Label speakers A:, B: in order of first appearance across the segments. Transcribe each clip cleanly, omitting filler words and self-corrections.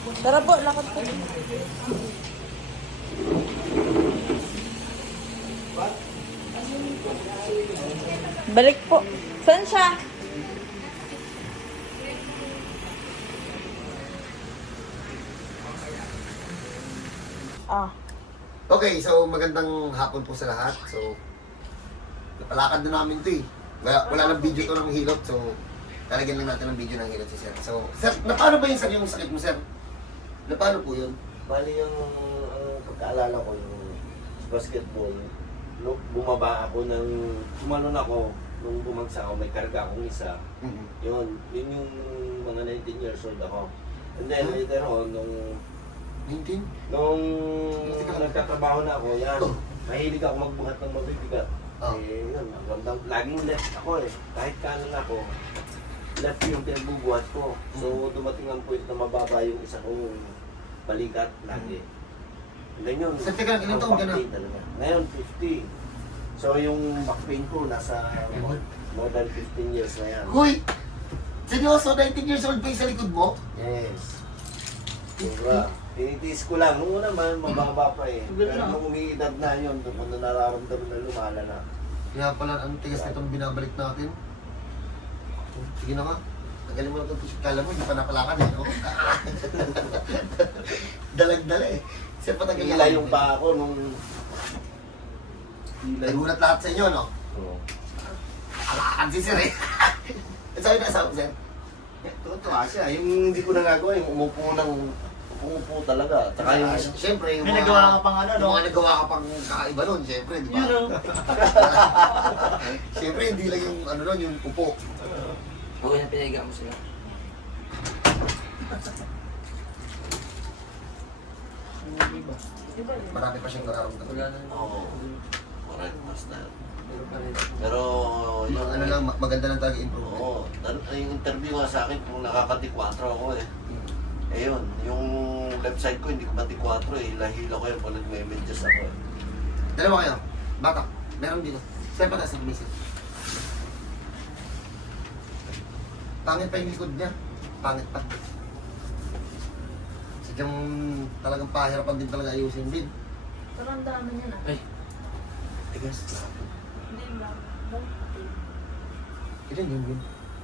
A: Tara po, lakad po. Balik po. Saan siya? Ah.
B: Okay, so magandang hapon po sa lahat. So, napalakad na namin to eh. Wala nang video to ng hilot, so lalagyan lang natin ng video ng hilot si Sir. So, Sir, paano ba yun sir yung sakit mo, Sir? Paano po yun?
C: Bali yung pagkaalala ko yung sa basketball, bumaba ako ng, tumalon ako, nung bumagsak ako, may karga akong isa. Yun yung mga 19 years old ako. And then later on, nung nagtatrabaho na ako, yan, mahilig ako magbuhat ng mabibigat. Eh, yun, laging left ako eh. Kahit kanan ako, left yung pinagbubuhat ko. So, dumating ang point na mababa yung isa kong balikat lagi. And then yun,
B: Sir, teka, ilang taon ka na?
C: talaga. Ngayon, 50. So, yung back pain ko, nasa more than 15 years na yan.
B: Huy! Seryoso, 19 years old pa yung sa likod mo?
C: Yes. Diba? Tinitiis ko lang. Nung una man, mababa pa eh. Pero nung umiidad na yun, kung nararamdaman na lumala na.
B: Kaya pala, ang tigas nitong binabalik natin. Sige na nga. Tagalin mo na itong tissue. Kala mo, hindi pa napalakan eh, no? Dalag-dala eh. Sir, patagal
C: Hila yung pa ako nung...
B: Nagulat lahat sa inyo, no?
C: Oo.
B: Alakan si Sir eh. Ang sabi na asawa, Sir?
C: Tuwa siya. Yung hindi ko nagagawa, yung umupo talaga. Tsaka yung...
B: Siyempre, yung
D: May nagawa ka pang ano, no?
B: Yung mga nagawa ka pang kakaiba nun, siyempre, di ba?
D: Yun, no?
B: Siyempre, hindi lang yung ano nun, yung upo.
D: Okay na pinahiga mo sila.
B: Marami pa siyang nararamdaman.
D: Wala na.
C: Oo. Correct, basta. Pero
B: Yung ano lang, maganda lang talaga improvement.
C: oo, yung interview nga sa akin kung nakaka-T4 ako eh. Eh yun, yung left side ko hindi ko mati-4 eh. Hila-hila ko yun pag nagme-medyas ako eh.
B: Dalawa kayo, bata, meron dito. Sir, pataas ang bumisit. Pangit pa yung likod niya. Pangit pa. Sadyang talagang pahirapan din talaga ayusin din.
A: Parang dami niya na.
D: Ay.
B: Tigas.
A: Hindi lang.
B: Ilan yun?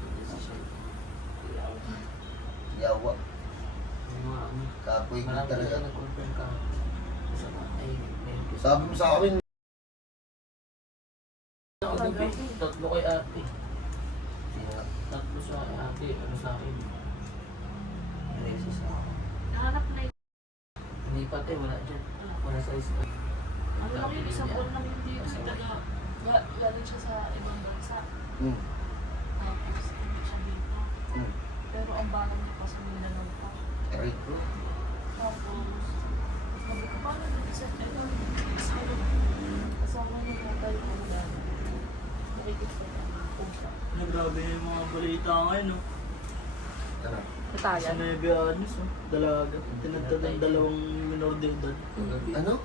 B: Yawa. Kapoy ko
D: Marami
B: talaga.
D: talaga nag-confirm ka. Ay, meron ko.
B: Sabi mo sa akin,
D: Ako gabi, tatlo kay ate. Tatlo sa ate, ano sa akin. Resi sa ako.
A: Nahanap na ito.
D: Hindi pati, wala dyan. Wala sa isa.
A: Ano lang yung isang buwan lang yung dito. Galing siya sa ibang bansa. Tapos, hindi siya dito. Pero ang balang niya pa sa Mindanao pa.
B: aray ko.
A: Tapos, sabi ko, paano nag-set ito? Kasama niya na tayo kung dami. Nakikita ko.
E: Grabe yung mga balita ngayon, no?
B: Ano?
E: Sa Nueve Anos, no? Dalaga. Tinatad ng dalawang minor de edad.
B: Ano?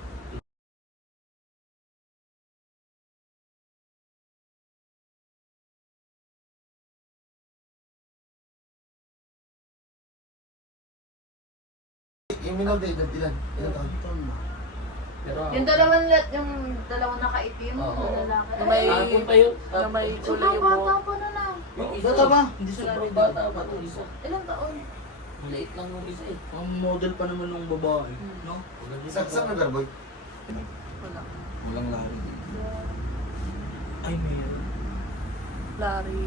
B: Yung minor de edad, ilan? Ilan taon?
D: Pero,
A: yung dalawang nakaitim,
D: Oo.
A: na lalaki.
D: Na may, pa yun.
A: Na may kulay yung bata pa na lang.
D: Yung isa,
E: Bata ba?
D: Hindi sobrang bata pa ito isa.
A: Ilang taon?
D: Ang liit lang ng isa eh.
E: Ang model pa naman ng babae, no?
B: Saan lugar, boy?
A: Wala.
D: Walang lari.
E: Ay, meron.
A: Larry.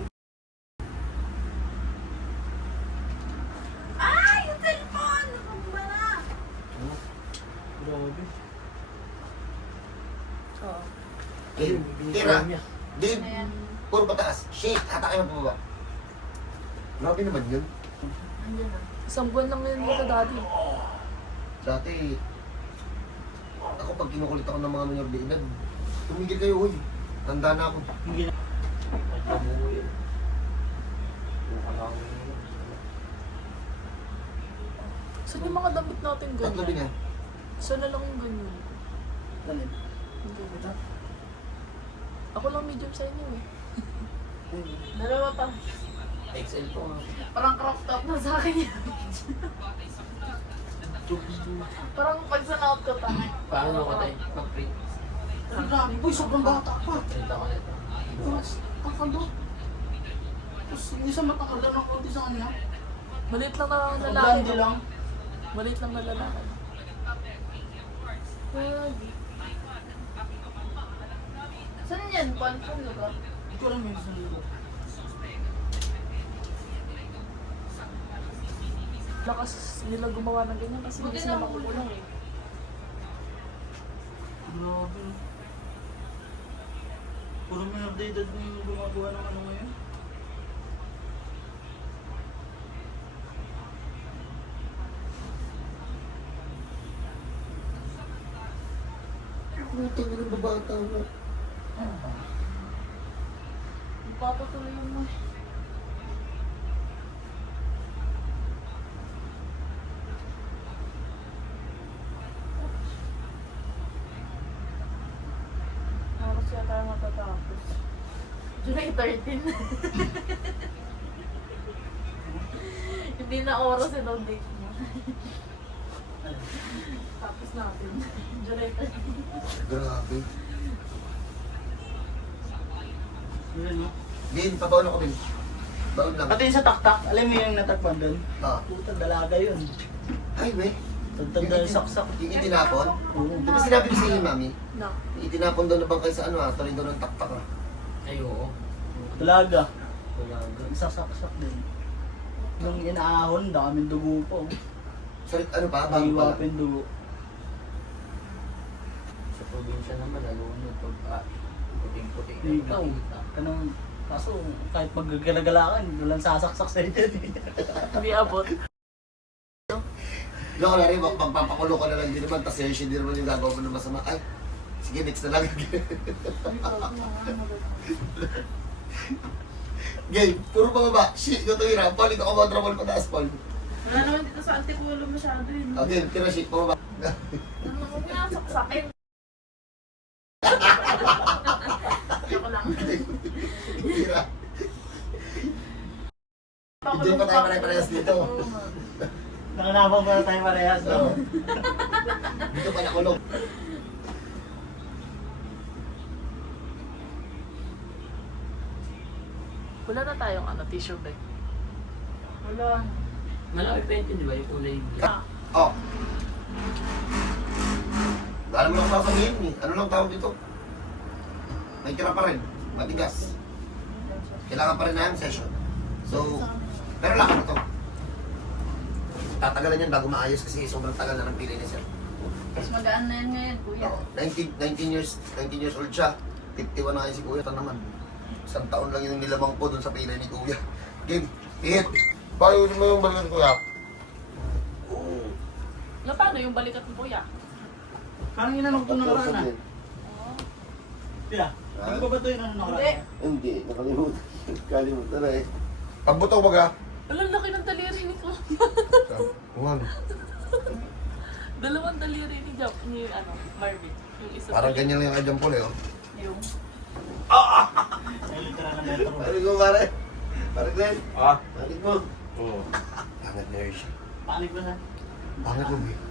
A: Ay! Yung cellphone! Ano ba na?
E: Grabe.
A: Oo.
B: Tira!
E: niya.
B: Dave!
A: Ayan.
B: Puro pataas. Shake! Hatakay mo pababa. Grabe naman yun.
A: Andyan na. Isang buwan lang yun dito dati.
B: Dati, ako pag kinukulit ako ng mga minor de edad, tumigil kayo, huy. Tanda na ako.
E: Hindi na.
A: Saan yung mga damit natin
B: Tatlo din
A: ganyan?
B: yan.
A: Saan na lang yung ganyan?
E: Alin?
A: Hindi ba? Ako lang medium sa inyo eh. Dalawa pa.
D: XL po.
A: Parang crop top na sa akin yan. Parang pag sa naot ko tayo.
D: Paano ko tayo mag-print?
E: Ang grabe boy, sobrang bata pa.
D: Print ako nito. Bukas.
E: Kakalo. Tapos isa matakala ng konti sa kanya.
A: Maliit lang na
E: Blondie
A: lalaki.
E: lang.
A: Maliit lang na lalaki. Saan yan? Saan lugar?
E: Hindi ko alam yun sa lugar.
A: Lakas nila gumawa ng ganyan kasi hindi sila makukulang eh.
E: Grabe. Puro may updated na yung gumagawa ng ano ngayon.
B: Buti ko ng babata mo.
A: Papatuloy mo. Oras siya tayo matatapos. July 13. Hindi na oras yun ang date mo. Tapos natin. July 13.
B: Grabe.
E: Yun, no?
B: Din, pabaon ako din. Baon lang.
E: Pati yung sa taktak, alam mo yung natagpan doon?
B: Ah.
E: Puta, dalaga yun.
B: Ay, we.
E: Tagtag na yung saksak.
B: Yung itinapon?
E: Oo.
B: Di ba sinabi ko sa inyo, mami?
A: No.
B: Itinapon daw na bangkay sa ano tuloy daw ng taktak
D: Ay, oo.
E: Dalaga.
D: Talaga.
E: Isasaksak din. Nung inaahon, daming dugo po.
B: So, ano pa? Bago
E: Iwa
B: pala.
E: pa yung dugo.
D: Sa probinsya naman, lalo na pag puting-puting na
E: Dito.
D: nakikita.
E: Kanang, kaso kahit maggalagala ka, walang sasaksak sa inyo.
A: Hindi abot.
B: Loko na rin, magpapakulo ka na lang din naman, tapos hindi naman yung gagawa mo ng masama. Ay, sige, next na lang. Game, puro pababa. Shit, ito yung ramp. Paul, ito ka mga trouble pataas, Paul.
A: Wala naman dito sa Antipolo masyado yun.
B: Okay, tira shit, pababa.
A: Huwag mo nang saksakin. Ako lang.
B: Tira. Hindi pa tayo pare-parehas dito.
E: Nakalabang pa na tayo parehas, no?
B: Dito pa nakulong.
A: Wala na tayong tissue bag. Wala.
D: Malaki pa yun, di ba? Yung kulay blue.
B: Oh. Alam mo lang sasabihin eh. Ano lang tawag dito? May tira pa rin. Matigas. Kailangan pa rin na yung session. So, pero lang ano to. Tatagalan yan bago maayos kasi sobrang tagal na ng pili ni sir.
A: Mas magaan na yan ngayon, kuya.
B: Oo. 19 years old siya. 51 na ngayon si kuya. Ito naman. Isang taon lang yung nilamang po dun sa pili ni kuya. Game. Hit. Paano mo yung balikan kuya?
A: Na paano yung balikat mo, kuya?
E: Parang inanong ko ng rana. Pila? Hindi ba ba ito yung ano
A: Hindi.
B: Hindi. Nakalimutan. Kalimutan na eh. Pagbuto baga.
A: Wala laki ng daliri ni ko.
B: Ano?
A: Dalawang daliri ni Jap, ni Marvin. Yung isa
B: Parang
A: pa-
B: ganyan lang yung kay Jampol eh. Oh.
A: Yung
E: Ay, literal na metro.
B: Parig mo pare. Parig Glenn.
C: Ah?
B: Parig mo.
C: Oo.
B: Pangat na rin siya.
E: Panik ba na?
B: Pangat mo eh.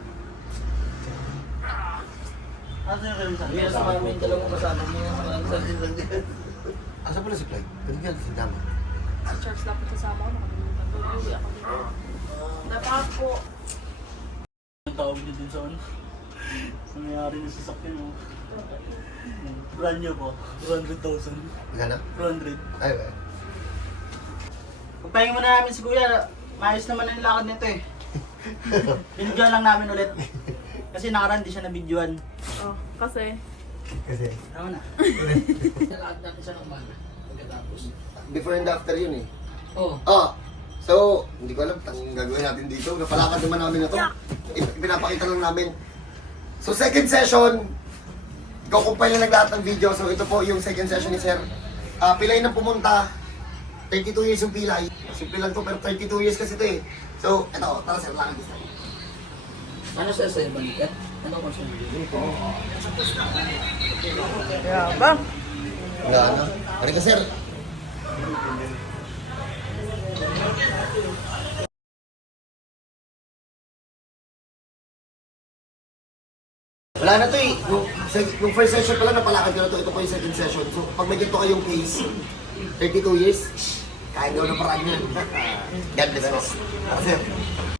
E: Ano yung kayo sa
D: Kaya sa mga may dalawang kasama mo yung sa
B: Asa pala si Clyde? Kanina si Dama.
A: si Charles dapat kasama ko, nakalimutan ko. Uwi ako dito. Dapat po.
E: Ang tawag niyo din sa ano? Sa mayari niyo sa sakyan mo. Brand nyo po. 200,000.
B: Gana?
E: 200.
B: Ay, ba?
E: Pagpahinga muna namin si Kuya, maayos naman ang lakad nito eh. Binidyoan lang namin ulit. Kasi nakaraan di siya nabidyoan.
A: Oh, kasi
B: Kasi.
E: Tama na.
D: Nalakad natin siya ng umaga. Pagkatapos.
B: Before and after yun eh.
D: Oo.
B: Ah, so, hindi ko alam ang gagawin natin dito. Napalakad naman namin na to. Pinapakita lang namin. So, second session. Kukumpay na lahat ng video. So, ito po yung second session ni Sir. Pilay na pumunta. 32 years yung pilay. Simple lang to, pero 32 years kasi ito eh. So, ito, tara Sir, lakad isa.
D: Ano sa sa'yo, balikat? Ano ko siya?
E: Bang!
B: Wala na. Halika Sir. Wala na to eh. Nung first session pa lang, napalakad ko na to. Ito po yung second session. So, pag may ganito kayong case, 32 years, kaya daw na paraan yan. God bless us. Sir.